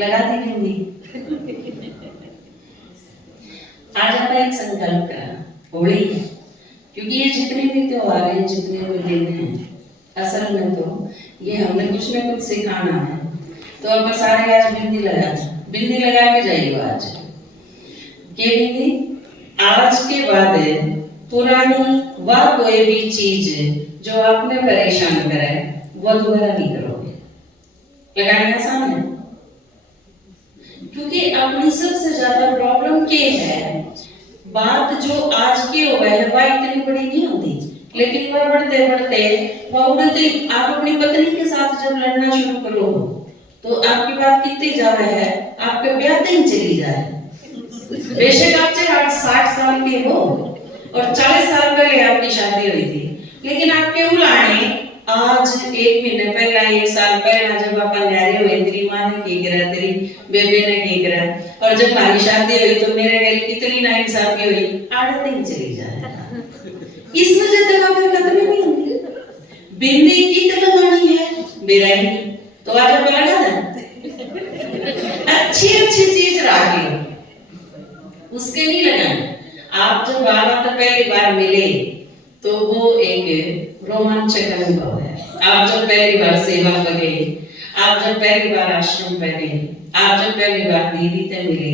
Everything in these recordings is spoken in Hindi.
लगा दी बिंदी। आज आप एक संकल्प करा, होली है, क्योंकि ये जितने भी त्योहार हैं, जितने भी दिन हैं, असल में तो ये हमने कुछ न कुछ सिखाना है। तो अब सारे आज बिंदी लगा के जाइए आज के बिंदी। आज के बाद पुरानी वह कोई भी चीज जो आपने परेशान करे वो दोबारा नहीं करोगे। लगाने आसान है, क्योंकि अपनी सबसे ज्यादा प्रॉब्लम क्या है, बात जो आज की हो है वह इतनी बड़ी नहीं होती, लेकिन वह बढ़ते बढ़ते वह उड़ते आप अपनी पत्नी के साथ जब लड़ना शुरू करो तो आपकी बात कितनी ज्यादा है, आपके ब्याह तक चली जाए। बेशक आप 60 साल के हो और 40 साल पहले आपकी शादी हुई थी, लेकिन आपके उलाने आज 1 महीने पहला 1 साल पहला जब अपन न्यारे हुए, तेरी माँ ने की करा, तेरी बेबे ने की करा, और जब हमारी शादी हुई तो मेरे घर कितनी नाइंसाफी हुई, आधा दिन चली जाए। इस वजह से बात खत्म नहीं होगी। बिंदी की तो लगानी है बेराई, तो आज आप लगा दें। अच्छी चीज रख लो, उसके नहीं लगाना। आप जब बाबा तो पहली बार मिले तो वो एक रोमांचक अनुभव है। आप जब पहली बार सेवा करे, आप जब पहली बार आश्रम में गए, आप जब पहली बार दीदी से मिले,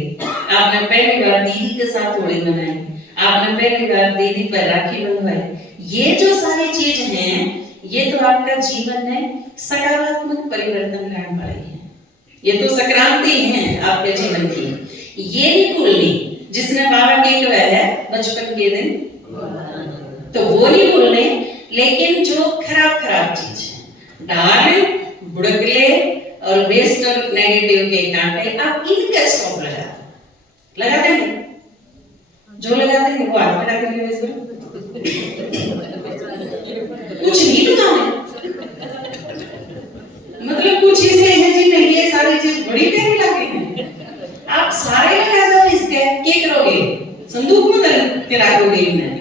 आपने पहली बार दीदी के साथ होली मनाई, आपने पहली बार दीदी पर राखी बंधवाई, ये जो सारी चीज हैं, ये तो आपका जीवन में सकारात्मक परिवर्तन लाने वाली है। ये तो संक्रांति है आपके जीवन की। ये नहीं भूलनी जिसने बाबा के कहा है बचपन के दिन, तो वो नहीं भूलने, लेकिन जो खराब चीज है, डाल बुड़कले और वेस्ट और नेगेटिव के कांटे, आप इनका स्टॉप लगा देंगे। जो लगा देंगे वो आप लगा देंगे। कुछ नहीं लगाने, मतलब कुछ चीजें हैं जी नहीं, ये सारी चीज बड़ी प्यारी लगेगी, आप सारे लगा दो। इसके क्या करोगे, संदूक में के रखोगे, इन्हें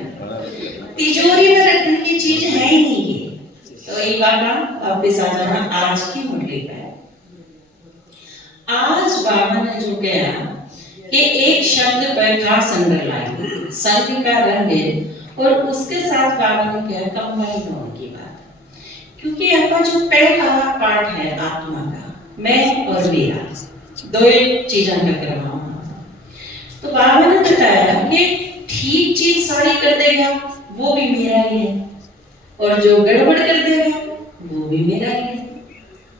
तिजोरी में रखने की चीज है ही नहीं ये। तो ये बात वापस आ जाना आज की मुरली पे। आज बाबा ने जो कहा कि एक शब्द पर खास अंडरलाइन संग का रंग है, और उसके साथ बाबा ने कहा कंबाइन होने की बात, क्योंकि आपका जो पहला पार्ट है आत्मा का, मैं और मेरा, दो चीजें मैं कर रहा हूं। तो बाबा ने बताया कि ठीक चीज सारी कर देगा वो भी मेरा ही है, और जो गड़बड़ कर देगा वो भी मेरा ही है।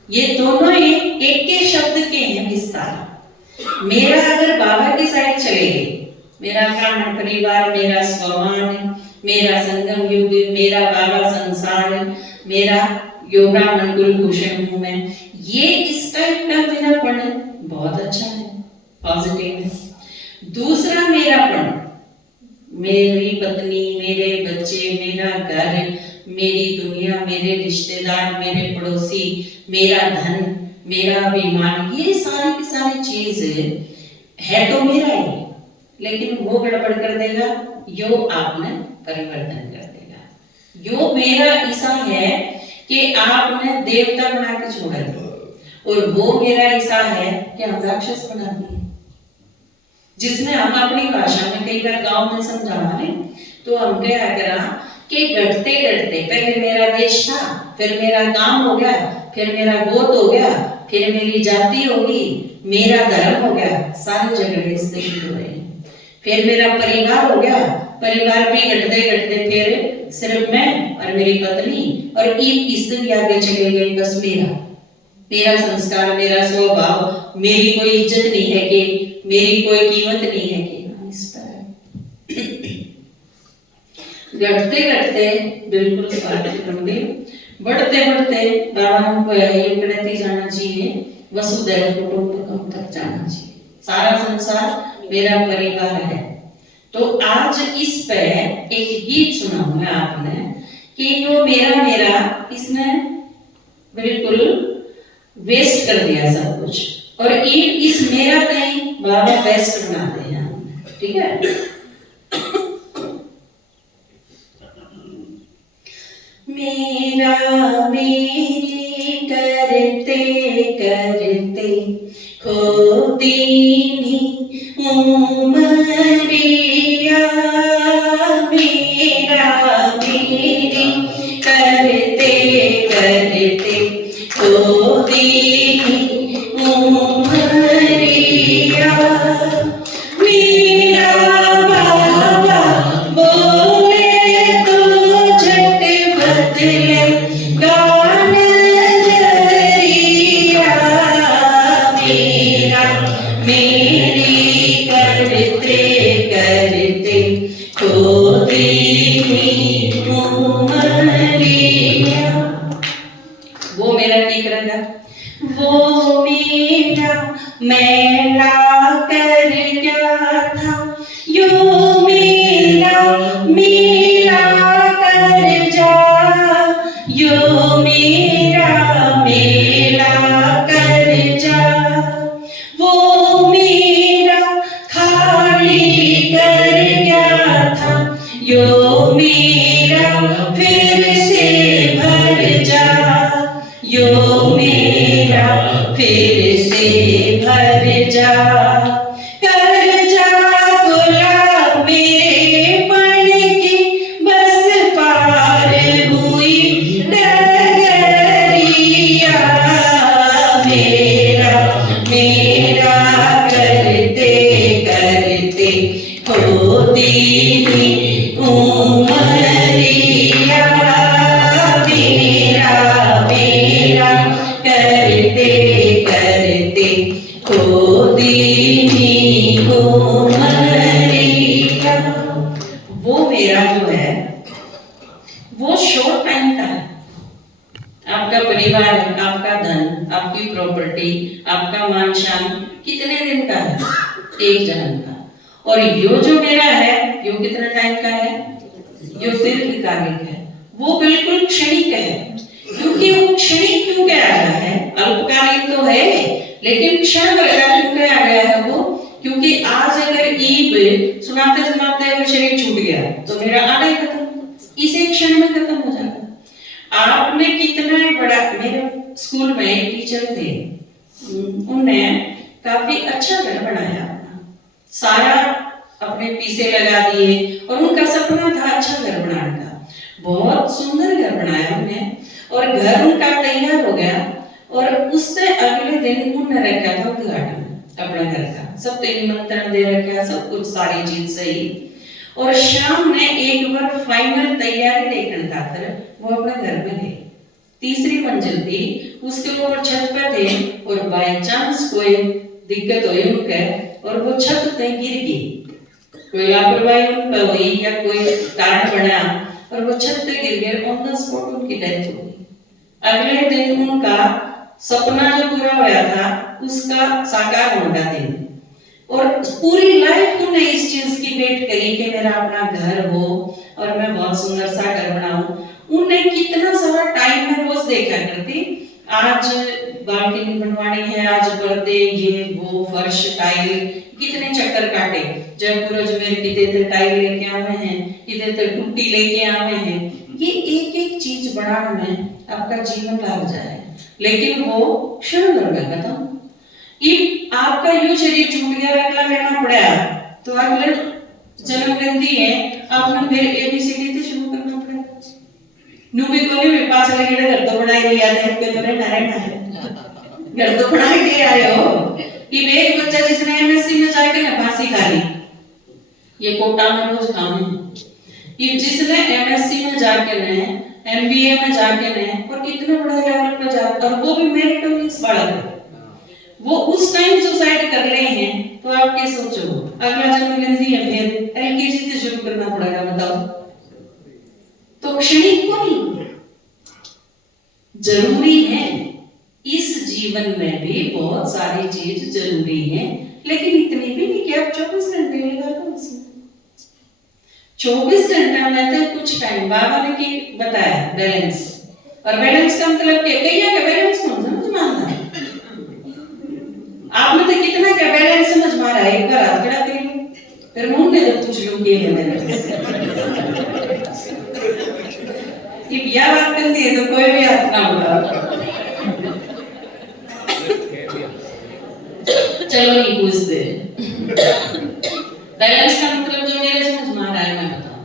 ये दोनों ही एक के शब्द के हैं विस्तार। मेरा अगर बाबा की साइड चले गए, मेरा ब्राह्मण परिवार, मेरा स्वमान, मेरा संगम युग, मेरा बाबा संसार, मेरा यो ब्राह्मण कुलभूषण हूं मैं, ये इस टाइप का मेरा पण बहुत अच्छा है, पॉजिटिव है। दूसरा मेरापन, मेरी पत्नी, मेरे बच्चे, मेरा घर, मेरी दुनिया, मेरे रिश्तेदार, मेरे पड़ोसी, मेरा धन, मेरा अभिमान, ये सारी की सारी चीज है तो मेरा ही, लेकिन वो गड़बड़ कर देगा, यो आपने परिवर्तन कर देगा। यो मेरा ऐसा है कि आपने देवता बना के छोड़ा दिया, और वो मेरा ऐसा है कि हम राक्षस बना दिए, जिसमें हम अपनी भाषा में कई बार गांव में समझावा है, तो हम क्या करा कि घटते घटते पहले मेरा देश था, फिर मेरा गांव हो गया, फिर मेरा गोद हो गया, फिर मेरी जाति होगी, मेरा धर्म हो गया, सारे झगड़े इससे शुरू हुए। फिर मेरा परिवार हो गया, परिवार भी घटते घटते फिर सिर्फ मैं और मेरी पत्नी, और इससे आगे चले गए बस मेरा संस्कार, मेरा स्वभाव, मेरी कोई इज्जत नहीं है कि मेरी कोई कीमत नहीं है कि इस तरह घटते घटते बिल्कुल बढ़ते बढ़ते बाबा को ये प्रणति जाना चाहिए, वसुधैव कुटुंबकम तक जाना चाहिए, सारा संसार मेरा परिवार है। तो आज इस पे एक गीत सुनाऊंगा आपने कि यो मेरा इसने बिल्कुल वेस्ट कर दिया सब कुछ, और इस मेरा कहीं बाबा बेस्ट बनाते हैं, ठीक है। मेरा मेरी करते करते खो दीनी उमरिया मेरा मेरी करते करते खो दीनी उमरिया मेरा बाबा बोले तो झट बदले गान जरिया मेरा मेरी करते करते खो दीनी उमरिया। वो मेरा ठीक रहा, वो मेरा मैला कर गया था, यो मेरा मेरा कर जा, यो मेरा मेला कर जा, वो मेरा खाली कर गया था, यो मेरा फिर से भर जा, यो मेरा फिर से भर जा, कर जा गुलाब मेरे बन के बस पार हुई डगरिया मेरा मेरा करते करते खो दीनी उमरिया मेरा मेरा करते करते खो दीनी उमरिया। वो मेरा जो है वो शॉर्ट टाइम का है। आपका परिवार, आपका धन, आपकी प्रॉपर्टी, आपका मान शान कितने दिन का है? एक जन्म का। और यो जो मेरा है यो कितना टाइम का है? यो दीर्घकालिक है, वो बिल्कुल क्षणिक है। क्योंकि वो क्षणिक क्यों कहा गया है? अल्पकालीन तो है, लेकिन क्षण भर का क्यों कहा गया है वो? क्योंकि आज अगर ईब सुनाते सुनाते अगर शरीर छूट गया तो मेरा आधा ही खत्म, इसे क्षण में खत्म हो जाता। आपने कितना बड़ा, मेरे स्कूल में एक टीचर थे, उन्होंने काफी अच्छा घर बनाया, सारा अपने पीछे लगा दिए और उनका सपना था अच्छा घर बनाने का। बहुत सुंदर घर बनाया उन्होंने और घर उनका तैयार हो गया और उससे अगले दिन उन्होंने रखा था उद्घाटन अपने घर का, सबको निमंत्रण दे रखा, सब कुछ सारी चीज सही। और शाम ने एक बार फाइनल तैयारी देखने खातर वो अपने घर में गए, तीसरी मंजिल थी, उसके ऊपर छत पे थे और बाय चांस कोई दिक्कत हुई उनके और वो छत पे गिर गई, कोई लापरवाही उन पे हुई या कोई कारण बना और वो छत पे गिर गए, ऑन द स्पॉट उनकी डेथ हो गई। अगले दिन उनका सपना जो पूरा हुआ था उसका साकार होने का दिन, और पूरी लाइफ उन्होंने इस चीज की वेट करी कि मेरा अपना घर हो और मैं बहुत सुंदर सा घर बनाऊं। उन्हें कितना सारा टाइम में रोज देखा करती, आज बालकनी बनवानी है, आज पर्दे, ये वो, फर्श, टाइल, कितने चक्कर काटे। जयपुर अजमेर कितने तो टाइल लेके आवे हैं, कितने तो टूटी लेके आवे हैं। ये एक एक चीज बनाने में आपका जीवन लग जाए, लेकिन वो क्षण भर में खत्म। ये आपका यो शरीर छूट गया, अगला लेना पड़ा तो अगले जन्म लेती है आपने फिर एबीसीडी से शुरू करना पड़ेगा। नुबी को भी पास लगे घर तो बना ही लिया था, के तो रहना घर तो बना के आए हो। ये एक बच्चा जिसने एमएससी में जाके ना फांसी खा ली, ये कोटा में रोज काम है। ये जिसने एमएससी में जाके ने, एमबीए में जाके ने और इतने बड़े लेवल पे जा, और वो भी मेरिटोरियस बालक, वो उस टाइम सुसाइड कर ले हैं, तो आप क्या सोचो अगला जन्म लेनी है फिर एलकेजी से शुरू करना पड़ेगा, बताओ। तो क्षणिक को नहीं, जरूरी है। इस जीवन में भी बहुत सारी चीज जरूरी है, लेकिन इतनी भी नहीं कि आप 24 घंटे लगा दो उसमें। 24 घंटा में तो कुछ टाइम बाबा ने की बताया बैलेंस, और बैलेंस का मतलब क्या? कहिए का बैलेंस कौन सा मानना है? आपने तो कितना क्या बैलेंस समझ मारा है, एक बार हाथ खड़ा करिए फिर मुंह में तो पूछ लूं कि है मेरे ये बिया बात करती है तो कोई भी हाथ ना उठा, चलो नहीं पूछते। बैलेंस का मतलब जो मेरे समझ में आ रहा है मैं बताऊं।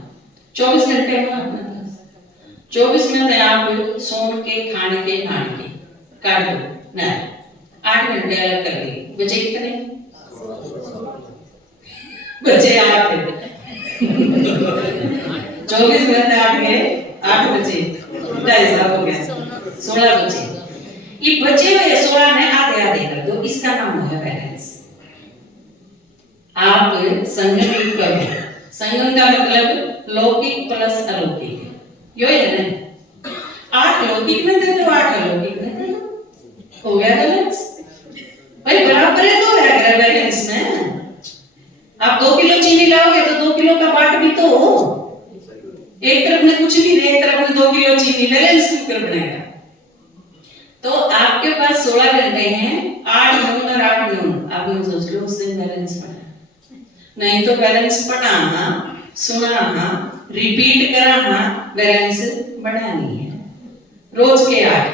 24 घंटे में अपने पास 24 घंटे आप सोन के, खाने के, नहाने के काटो ना, 8 घंटे अलग कर दिए, बचे कितने? बचे 8। 24 घंटे 8 गए, 8 बचे, 2.5 हो गया, 16 बचे। ये बचे हुए 16 में आधे आधे कर दो, इसका नाम है बैलेंस। आप संगम करो, संगम का मतलब लौकिक प्लस अलौकिक, यो है ना। 8 लौकिक में दे दो, 8 अलौकिक में दे दो, हो गया बैलेंस। भाई बराबर है तो है बैलेंस में। आप 2 किलो चीनी लाओगे तो 2 किलो का बाट भी तो हो, एक तरफ में कुछ नहीं, एक तरफ में 2 किलो चीनी, बैलेंस कुकर बनेगा। तो आपके पास 16 घंटे हैं, 8 नून और 8 नून, आपने सोच लो उस दिन बैलेंस पढ़ा, नहीं तो बैलेंस पढ़ाना, सुनाना, रिपीट कराना, बैलेंस बढ़ानी है। रोज के 8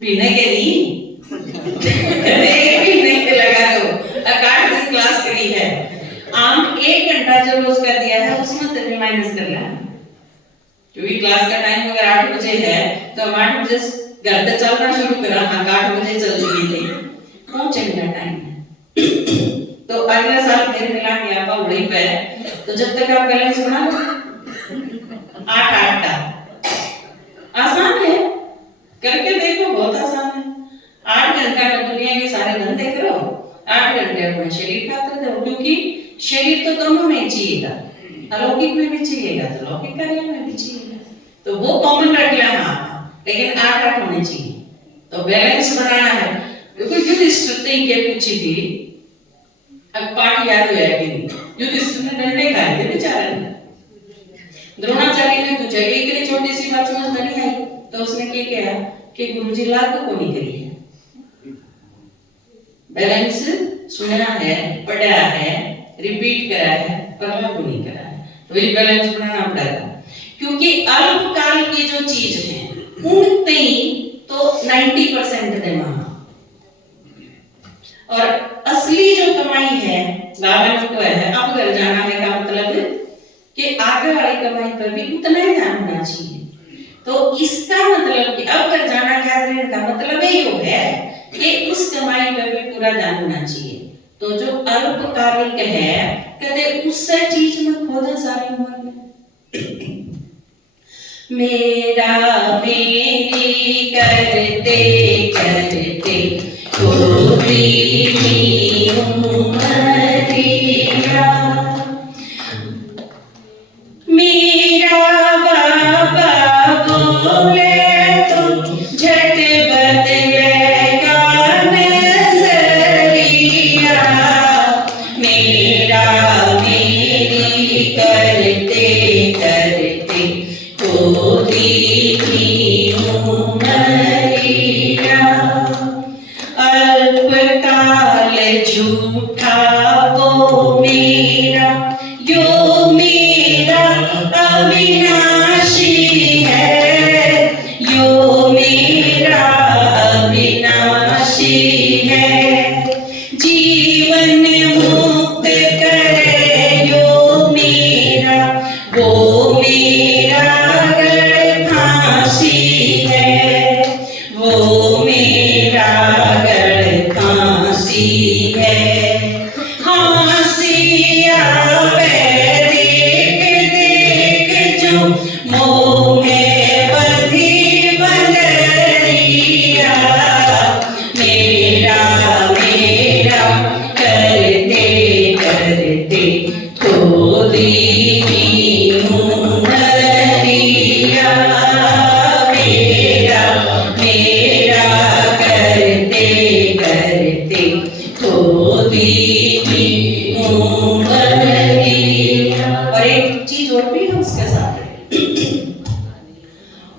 पीने के नहीं, पीने के लगा दो, 8 दिन क्लास करी है, आम 1 घंटा जो रोज कर दिया है उसमें तेरे माइनस कर लेना, क्योंकि क्लास का टाइम अगर 8 बजे है तो हम 8 बजे घर से चलना शुरू करा, 8 बजे चल रही थे, पहुंचे मेरा टाइम है। तो अगले साल फिर मिला के आपा वहीं पे, तो जब तक आप बैलेंस बना लो 8 का आसान है, करके देखो, बहुत आसान है। 8 घंटा में दुनिया के सारे धंधे करो, 8 घंटे अपने शरीर खातिर दो, क्योंकि शरीर तो दोनों में चाहिएगा, अलौकिक में भी चाहिएगा तो लौकिक कार्य में भी चाहिएगा, तो वो कॉमन रख लेना, लेकिन 8 होने चाहिए। तो बैलेंस बनाना है, क्योंकि युधिष्ठिर के पूछी थी, अब पाठ याद हुआ कि नहीं, युधिष्ठिर ने डंडे खाए थे बेचारे ने, द्रोणाचार्य ने पूछा कि इतनी छोटी सी बात समझ नहीं आई, तो उसने क्या किया कि गुरुजी लागू को नहीं करी है, बैलेंस सुना है, पढ़ा है, रिपीट करा है, पर लागू नहीं करा है, तो ये बैलेंस बनाना पड़ेगा। क्योंकि अल्पकाल की जो चीज है उनते ही तो 90% देना, और असली जो कमाई है बाबा को है, अब घर जाना है का मतलब कि आगे वाली कमाई पर भी उतना ही ध्यान होना चाहिए। तो इसका मतलब कि अब घर जाना क्या का मतलब ये है कि उस कमाई पर भी पूरा ध्यान होना चाहिए। तो जो अल्पकालिक है कहते उससे चीज में खोदा सारी उम्र में मेरा मेरी करते करते पूरी उमरिया, मेरा बाबा बोले तो झट बदलेगा नजरिया, मेरा मेरी करते करते पूरी उमरिया, अल्पकाल झूठा वो मेरा, यो मेरा अविनाशी है, यो मेरा अविनाशी है, जीवन मुक्त करे यो मेरा, वो मेरा गढ़ फांसी है, वो मेरा गढ़ फांसी है, हांसी आवे देख देख जो मोह में बंधी बंदरिया, मेरा मेरा करते करते खोदी उमरिया, मेरा मेरा करते करते खोदी उमरिया। और एक चीज और भी है उसके साथ,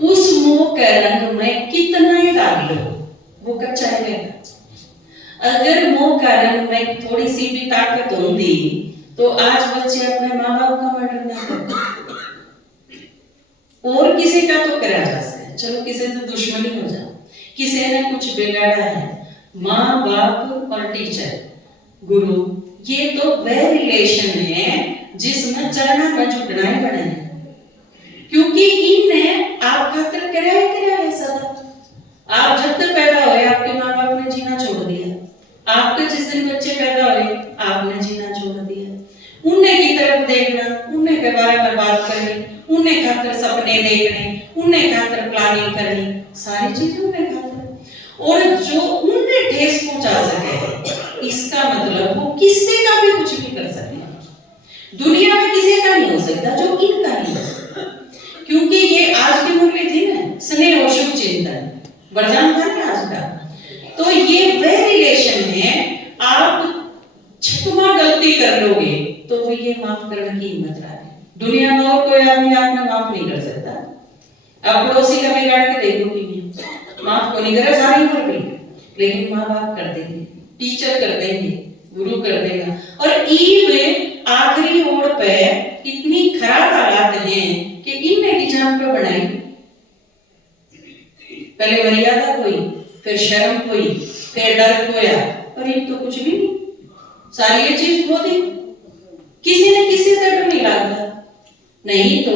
उस मोह के रंग में कितना ही डाल लो वो कच्चा रहेगा। अगर मोह का रंग में थोड़ी सी भी ताकत होती तो आज बच्चे अपने माँ बाप का मर्डर नहीं करते, और किसी का तो करा जा सकता, चलो किसी से दुश्मनी हो जाए, किसी ने कुछ बिगाड़ा है, माँ बाप और टीचर गुरु, ये तो वह रिलेशन है जिसमें चलना का झुकना ही बना है, क्योंकि इनने आप खातिर कराया है सदा। आप जब तक पैदा हुए आपके माँ बाप ने जीना छोड़ दिया, आपके जिस दिन बच्चे पैदा हुए आपने जीना छोड़ दिया। उन्हें की तरफ देखना, उन्हें के बारे में बात करनी, उन्हें खातिर सपने देखने, उन्हें खातिर प्लानिंग करनी, सारी चीजें उन्हें खातिर। और जो उन्हें ठेस पहुंचा सके, इसका मतलब वो किसी का भी कुछ भी कर सके। दुनिया में किसी का नहीं हो सकता जो इनका नहीं हो सकता, क्योंकि ये आज की मुरली थी ना, स्नेह और शुभ चिंतन, वरदान था ना आज का। तो ये वह रिलेशन है, आप छुपमा गलती कर लोगे तो भी ये माफ करने की हिम्मत रखे। दुनिया में और कोई आदमी आपने माफ नहीं कर सकता। अब पड़ोसी का बिगाड़ के देखो कि माफ को नहीं करे सारी उम्र भी, लेकिन माँ बाप कर देंगे, टीचर कर देंगे, गुरु कर देगा। और ई में आखिरी ओर पे इतनी खराब हालात हैं कि इनने की जान पे बनाई। पहले मर्यादा कोई, फिर शर्म कोई, फिर डर खोया, और ये तो कुछ भी नहीं, सारी ये चीज खो दी। किसी ने किसी से डर नहीं लगता। नहीं तो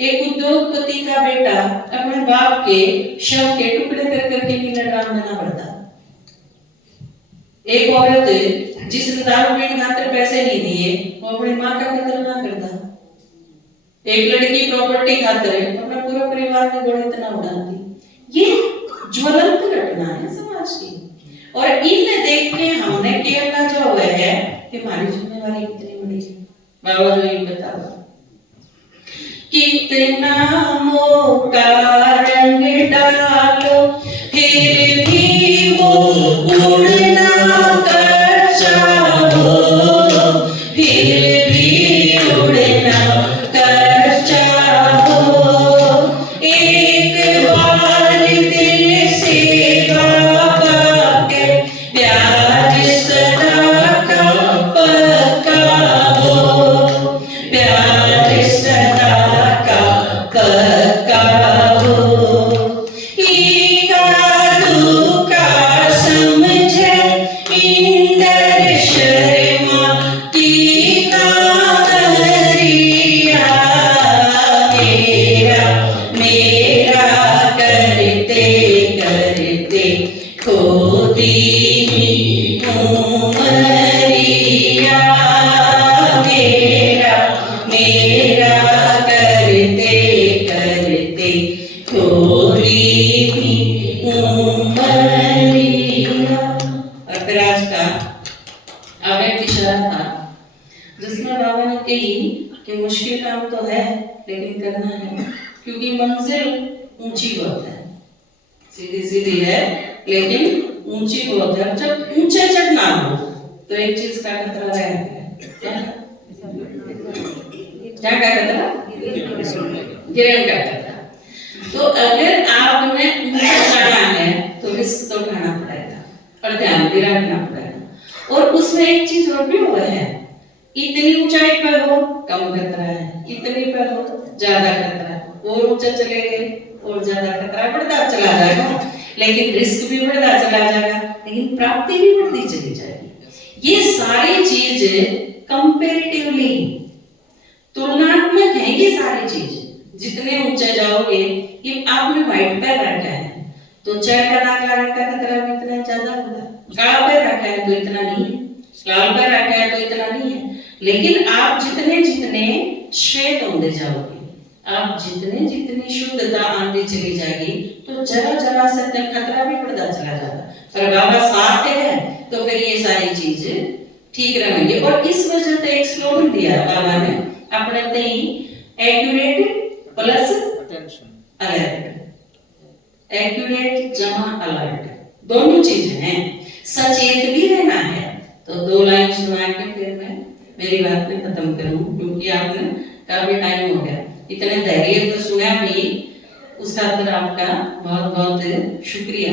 एक उद्योगपति का बेटा अपने बाप के शव के टुकड़े कर करके किलोग्राम देना पड़ता। एक औरत जिसने दारू पीने खातिर पैसे नहीं दिए, वो अपनी माँ का कत्ल ना करता। एक लड़की प्रॉपर्टी खातिर अपना पूरा परिवार में गोड़ इतना उड़ाती। ये ज्वलंत घटना है समाज की, और इन देख के हमने कहना जो है कि हमारी जिम्मेवारी कितनी बड़ी है। बाबा जो ये बताओ, कितना मोटा रंग डालो फिर भी वो उड़ना कर चाहो, फिर भी उड़ना कर चाहो। एक बार दिल से बाबा के प्यार सदा का पक्का हो, प्यार सदा पक्का हो। का समझे इंदर शर्मा टीका हरिया, मेरा मेरा करते करते खो दी उमरिया, मेरा मेरा करते करते खोली उमरिया। और फिर आज का आवेग इशारा था जिसमें बाबा ने कही कि मुश्किल काम तो है लेकिन करना है, क्योंकि मंजिल ऊंची बहुत है, सीधी सीधी है लेकिन ऊंची बहुत है। जब ऊंचे चढ़ना हो तो एक चीज का खतरा रहेगा, क्या का खतरा? गिरने का खतरा। तो अगर आपने ऊंचा चढ़ना है तो रिस्क तो उठाना पड़ेगा और ध्यान भी रखना पड़ेगा। और उसमें एक चीज और भी हुआ है, इतनी ऊंचाई पर हो कम खतरा है, इतनी पर हो ज्यादा खतरा है। और ऊंचा चले गए और ज्यादा खतरा बढ़ता चला जाएगा, लेकिन रिस्क भी बढ़ता चला जाएगा, लेकिन प्राप्ति भी बढ़ती चली जाएगी। ये सारी चीज कंपैरेटिवली तुलनात्मक है। ये सारी चीज जितने ऊंचे जाओगे, ये आपने व्हाइट पैर रखा है तो चाय का दाग लगने का खतरा भी इतना ज्यादा होगा, काला पैर रखा है तो इतना नहीं है, लाल पैर रखा है तो इतना नहीं है। लेकिन आप जितने जितने श्वेत होते जाओगे, आप जितने जितनी शुद्धता आती चली जाएगी, तो जरा जरा सा खतरा भी बढ़ता चला जाएगा। पर बाबा साथ है तो फिर ये सारी चीज ठीक रहेंगे। और इस वजह से एक स्लोगन दिया बाबा ने अपने तई, एक्यूरेट प्लस अलर्ट, एक्यूरेट जमा अलर्ट, दोनों चीजें हैं। सचेत भी रहना है। तो दो लाइन सुना के फिर मैं मेरी बात में खत्म करूं, क्योंकि आपने काफी टाइम हो गया। इतने धैर्य तो सुना भी, उसका फिर आपका बहुत बहुत शुक्रिया।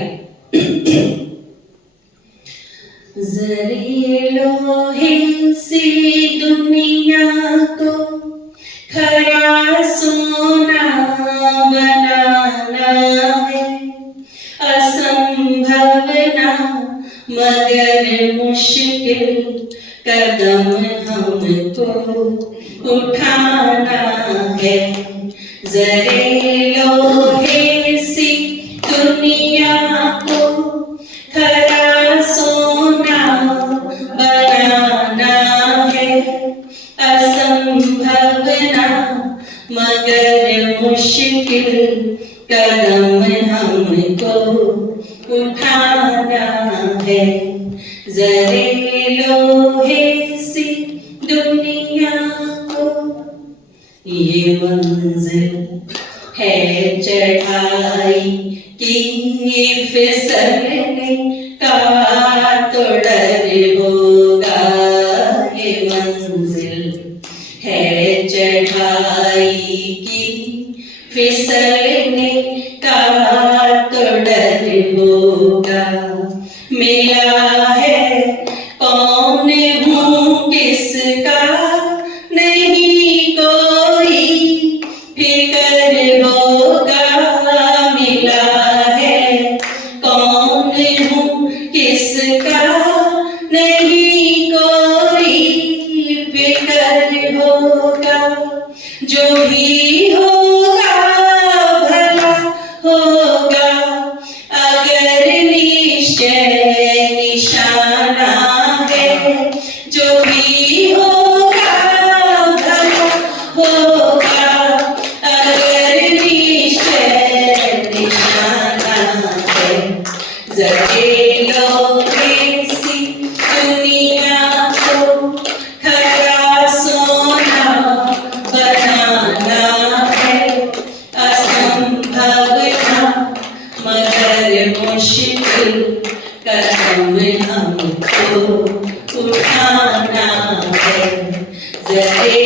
जरिए लोहे से दुनिया को खरा सोना बनाना है, असंभव ना मगर मुश्किल कदम हमको उठाना है। जरे लोहे सी दुनिया को खरा सोना बनाना है। असंभव ना मगर मुश्किल कदम हमको उठाना है। जरे लोहे सी दुनिया को। ये मंजिल है चढ़ाई की, फिसलने का तो डर होगा। ये मंजिल है चढ़ाई की, फिसलने का तो डर होगा। मेरा है कौन हूँ किसका नहीं कोई फिक्र होगा। मिला है कौन हूँ किसका नहीं कोई फिक्र होगा। जो भी होगा भला होगा अगर निश्चय निशाना है। जो भी होगा भला होगा अगर निश्चय निशाना है। जरे लोहे सी दुनिया को खरा सोना बनाना है। असंभव ना मगर मुश्किल कदम हमको उठाना है। जरे